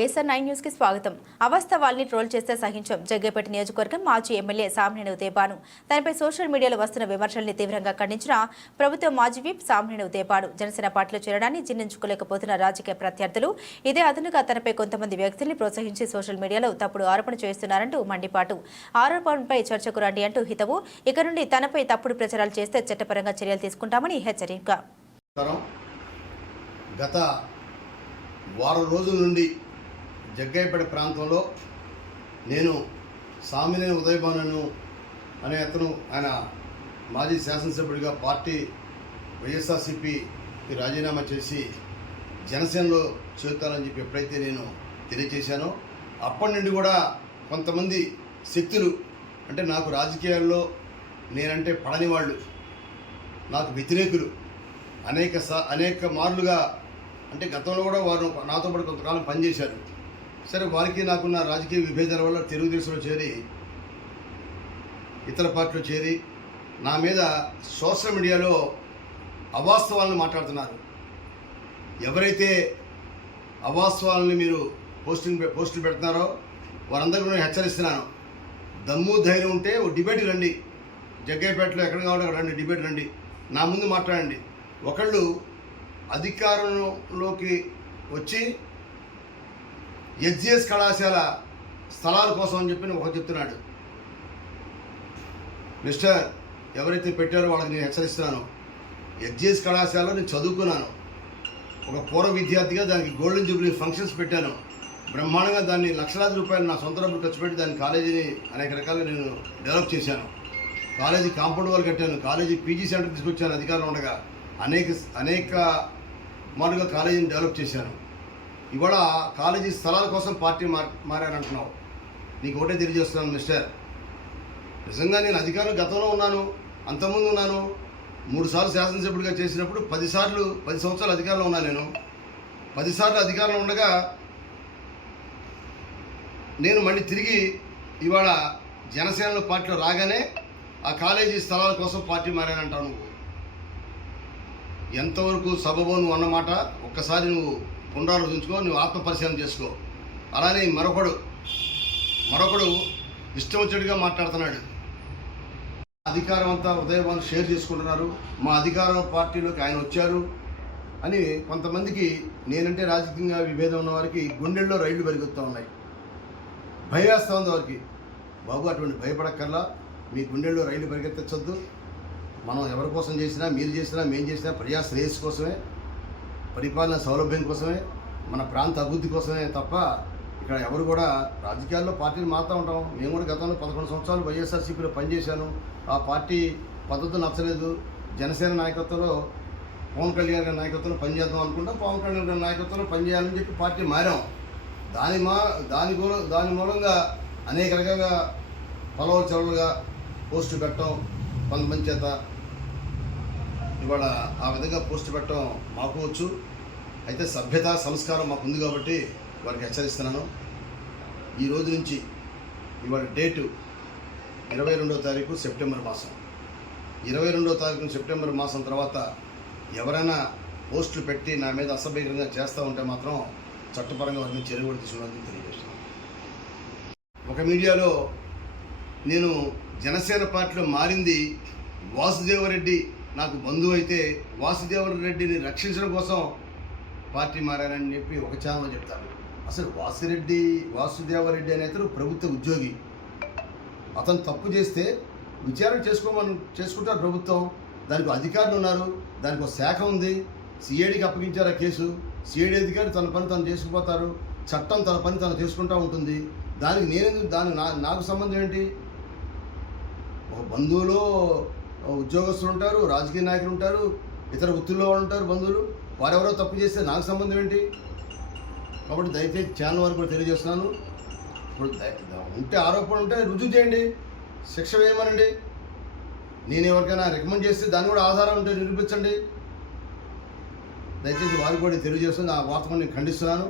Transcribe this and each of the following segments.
ISR9 news కి స్వాగతం. అవాస్తవాల్ని troll చేస్తే సహించం. జగ్గేపేట నియోజకవర్గం మాజీ ఎమ్మెల్యే సామినేని ఉదయభాను తనపై సోషల్ మీడియాలో వస్తున్న విమర్శల్ని తీవ్రంగా ఖండించిన ప్రభుత్వ మాజీ విప్ సామినేని ఉదయభాను జనసేన పార్టీలో చేరడాన్ని జీర్ణించుకోలేకపోతున్న రాజకీయ ప్రత్యర్థులు ఇదే అదనుగా తనపై కొంతమంది వ్యక్తుల్ని ప్రోత్సహించి సోషల్ మీడియాలో తప్పుడు ఆరోపణ చేస్తున్నారంటూ మండిపాటు. ఆరోపణపై చర్చకు రండి అంటూ హితవు. ఇక నుండి తనపై తప్పుడు ప్రచారాలు చేస్తే చట్టపరంగా చర్యలు తీసుకుంటామని హెచ్చరిక. గత వారం రోజుల నుండి జగ్గయ్యపేట ప్రాంతంలో నేను సామినేని ఉదయభాను అనే అతను ఆయన మాజీ శాసనసభ్యుడిగా పార్టీ వైఎస్ఆర్సీపీకి రాజీనామా చేసి జనసేనలో చేరుతానని చెప్పి ఎప్పుడైతే నేను తెలియజేశానో అప్పటి నుండి కూడా కొంతమంది శక్తులు అంటే నాకు రాజకీయాల్లో నేనంటే పడని వాళ్ళు, నాకు వ్యతిరేకులు అనేక మార్లుగా అంటే గతంలో కూడా వారు నాతో పాటు కొంతకాలం పనిచేశారు. సరే, వారికి నాకున్న రాజకీయ విభేదాల వల్ల తెలుగుదేశంలో చేరి ఇతర పార్టీలో చేరి నా మీద సోషల్ మీడియాలో అవాస్తవాలను మాట్లాడుతున్నారు. ఎవరైతే అవాస్తవాలని మీరు పోస్టులు పెడుతున్నారో వారందరూ నేను హెచ్చరిస్తున్నాను. దమ్ము ధైర్యం ఉంటే ఓ డిబేట్ రండి, జగ్గయ్యపేటలో ఎక్కడ కావాలో అక్కడ రండి, డిబేట్ రండి, నా ముందు మాట్లాడండి. ఒకళ్ళు అధికారంలోకి వచ్చి HGS కళాశాల స్థలాల కోసం అని చెప్పి ఒక చెప్తున్నాడు. మిస్టర్, ఎవరైతే పెట్టారో వాళ్ళకి నేను హెచ్చరిస్తున్నాను. HGS కళాశాలలో నేను చదువుకున్నాను. ఒక పూర్వ విద్యార్థిగా దానికి గోల్డెన్ జూబ్లీ ఫంక్షన్స్ పెట్టాను. బ్రహ్మాండంగా దాన్ని లక్షలాది రూపాయలు నా సొంత డబ్బులు ఖర్చు పెట్టి దాని కాలేజీని అనేక రకాలుగా నేను డెవలప్ చేశాను. కాలేజీ కాంపౌండ్ వాల్ కట్టాను. కాలేజీ PG సెంటర్ తీసుకొచ్చాను అధికారంలో ఉండగా. అనేక మారుగా కాలేజీని డెవలప్ చేశాను. ఇవాళ కాలేజీ స్థలాల కోసం పార్టీ మారానంటున్నావు. నీకు ఒకటే తెలియజేస్తున్నాను మిస్టర్, నిజంగా నేను అధికారం గతంలో ఉన్నాను, అంతకుముందు ఉన్నాను. 3 సార్లు శాసనసభ్యుడిగా చేసినప్పుడు 10 సంవత్సరాలు అధికారంలో ఉన్నాను. నేను 10 సార్లు అధికారంలో ఉండగా నేను మళ్ళీ తిరిగి ఇవాళ జనసేనలో పార్టీలో రాగానే ఆ కాలేజీ స్థలాల కోసం పార్టీ మారానంటావు. నువ్వు ఎంతవరకు సబబో నువ్వు అన్నమాట ఒక్కసారి నువ్వు పునరాలోచించుకో, నువ్వు ఆత్మపరిశీలన చేసుకో. అలానే మరొకడు ఇష్టం వచ్చినట్టుగా మాట్లాడుతున్నాడు. అధికారం అంతా ఉదయభాను షేర్ చేసుకుంటున్నారు, మా అధికార పార్టీలోకి ఆయన వచ్చారు అని కొంతమందికి, నేనంటే రాజకీయంగా విభేదం ఉన్న వారికి గుండెల్లో రైళ్లు పెరుగుతూ ఉన్నాయి. భయవేస్తూ ఉంది వారికి. బాబు, అటువంటి భయపడక్కర్లా. మీ గుండెల్లో రైళ్లు పరిగెత్తించొద్దు. మనం ఎవరి కోసం చేసినా, మీరు చేసినా, మేము చేసినా ప్రజా శ్రేయస్సు కోసమే, పరిపాలన సౌలభ్యం కోసమే, మన ప్రాంత అభివృద్ధి కోసమే తప్ప ఇక్కడ ఎవరు కూడా రాజకీయాల్లో పార్టీలు మారుతూ ఉంటాం. మేము కూడా గతంలో 11 సంవత్సరాలు వైఎస్ఆర్సీపీలో పనిచేశాను. ఆ పార్టీ పద్ధతి నచ్చలేదు. జనసేన నాయకత్వంలో పవన్ కళ్యాణ్ గారి నాయకత్వంలో పనిచేద్దాం అనుకుంటాం. పవన్ కళ్యాణ్ గారి నాయకత్వంలో పనిచేయాలని చెప్పి పార్టీ మారాం. దాని మూలంగా అనేక రకాలుగా పొలవచలుగా పోస్టు పెట్టడం కొంతమంది చేత ఇవాళ ఆ విధంగా పోస్టు పెట్టడం మాకు వచ్చు. అయితే సభ్యత సంస్కారం మాకు ఉంది కాబట్టి వారికి హెచ్చరిస్తున్నాను. ఈ రోజు నుంచి ఇవాళ డేటు 22వ తారీఖు సెప్టెంబర్ మాసం. 22వ తారీఖు సెప్టెంబర్ మాసం తర్వాత ఎవరైనా పోస్టులు పెట్టి నా మీద అసభ్యంగా చేస్తూ ఉంటే మాత్రం చట్టపరంగా వారిని చర్య కూడా తీసుకోవాలని తెలియజేస్తున్నాను. ఒక మీడియాలో నేను జనసేన పార్టీలో మారింది వాసుదేవరెడ్డి నాకు బంధువు అయితే వాసుదేవరెడ్డిని రక్షించడం కోసం పార్టీ మారానని చెప్పి ఒక ఛానల్లో చెప్తారు. అసలు వాసుదేవరెడ్డి అనే అతను ప్రభుత్వ ఉద్యోగి. అతను తప్పు చేస్తే విచారణ చేసుకుంటారు ప్రభుత్వం. దానికి అధికారులు ఉన్నారు, దానికి ఒక శాఖ ఉంది. సిఐడికి అప్పగించారు ఆ కేసు. సిఐడి అధికారి తన పని తను చేసుకుపోతారు. చట్టం తన పని తను చేసుకుంటూ ఉంటుంది. దానికి నాకు సంబంధం ఏంటి? ఒక బంధువులో ఉద్యోగస్తులు ఉంటారు, రాజకీయ నాయకులు ఉంటారు, ఇతర వృత్తుల్లో వాళ్ళు ఉంటారు బంధువులు. వారెవరో తప్పు చేస్తే నాకు సంబంధం ఏంటి? కాబట్టి దయచేసి ఛానల్ వారికి కూడా తెలియజేస్తున్నాను. ఇప్పుడు ఉంటే ఆరోపణ ఉంటే రుజువు చేయండి, శిక్ష వేయమనండి. నేను ఎవరికైనా రికమెండ్ చేస్తే దాన్ని కూడా ఆధారం ఉంటే నిరూపించండి. దయచేసి వారికి కూడా తెలియజేస్తుంది. ఆ వార్తను నేను ఖండిస్తున్నాను.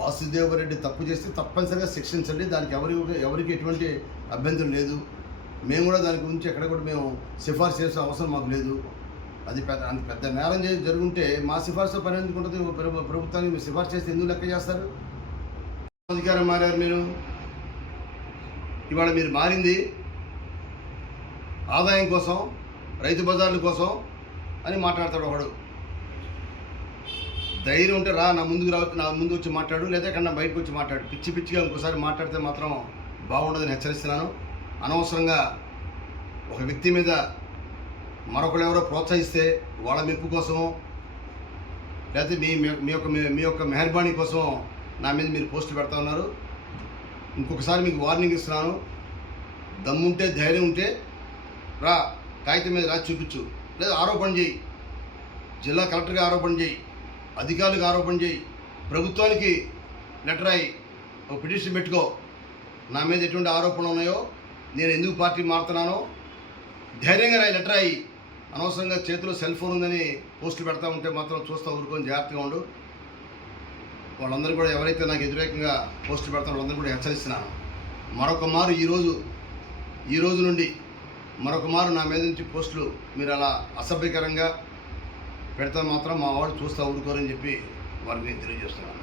వాసుదేవరెడ్డి తప్పు చేస్తే తప్పనిసరిగా శిక్షించండి. దానికి ఎవరికి ఎటువంటి అభ్యంతరం లేదు. మేము కూడా దాని గురించి ఎక్కడ కూడా మేము సిఫార్సు చేసే అవసరం మాకు లేదు. అది పెద్ద నేరం జరుగుంటే మా సిఫార్సు పని ఎందుకు ఉంటుంది? ప్రభుత్వానికి మీరు సిఫార్సు చేస్తే ఎందుకు లెక్క చేస్తారు? అధికారం మారారు మీరు. ఇవాళ మీరు మారింది ఆదాయం కోసం, రైతు బజార్ల కోసం అని మాట్లాడతాడు ఒకడు. ధైర్యం ఉంటే రా, నా ముందు వచ్చి మాట్లాడు, లేదా కన్నా బయటకు వచ్చి మాట్లాడు. పిచ్చి పిచ్చిగా ఇంకోసారి మాట్లాడితే మాత్రం బాగుండదని హెచ్చరిస్తున్నాను. అనవసరంగా ఒక వ్యక్తి మీద మరొకరు ఎవరో ప్రోత్సహిస్తే వాళ్ళ మెప్పు కోసమో, లేకపోతే మీ యొక్క మెహర్బానీ కోసమో నా మీద మీరు పోస్టులు పెడతా ఉన్నారు. ఇంకొకసారి మీకు వార్నింగ్ ఇస్తున్నాను. దమ్ముంటే, ధైర్యం ఉంటే రా, కాగితం మీద రాసి చూపించు, లేదా ఆరోపణ చేయి. జిల్లా కలెక్టర్గా ఆరోపణ చేయి, అధికారులకు ఆరోపణ చేయి, ప్రభుత్వానికి లెటర్ అయ్యి ఒక పిటిషన్ పెట్టుకో. నా మీద ఎటువంటి ఆరోపణలు ఉన్నాయో, నేను ఎందుకు పార్టీ మారుతున్నానో ధైర్యంగా రాయి, లెటర్ అయ్యి. అనవసరంగా చేతిలో సెల్ ఫోన్ ఉందని పోస్టులు పెడతా ఉంటే మాత్రం చూస్తూ ఊరుకొని జాగ్రత్తగా ఉండు. వాళ్ళందరూ కూడా ఎవరైతే నాకు వ్యతిరేకంగా పోస్టులు పెడతారో వాళ్ళందరూ కూడా హెచ్చరిస్తున్నాను. మరొక మారు ఈ రోజు నుండి మరొక మారు నా మీద నుంచి పోస్టులు మీరు అలా అసభ్యకరంగా పెడితే మాత్రం మా వాడు చూస్తూ ఊరుకోరని చెప్పి వారికి నేను తెలియజేస్తున్నాను.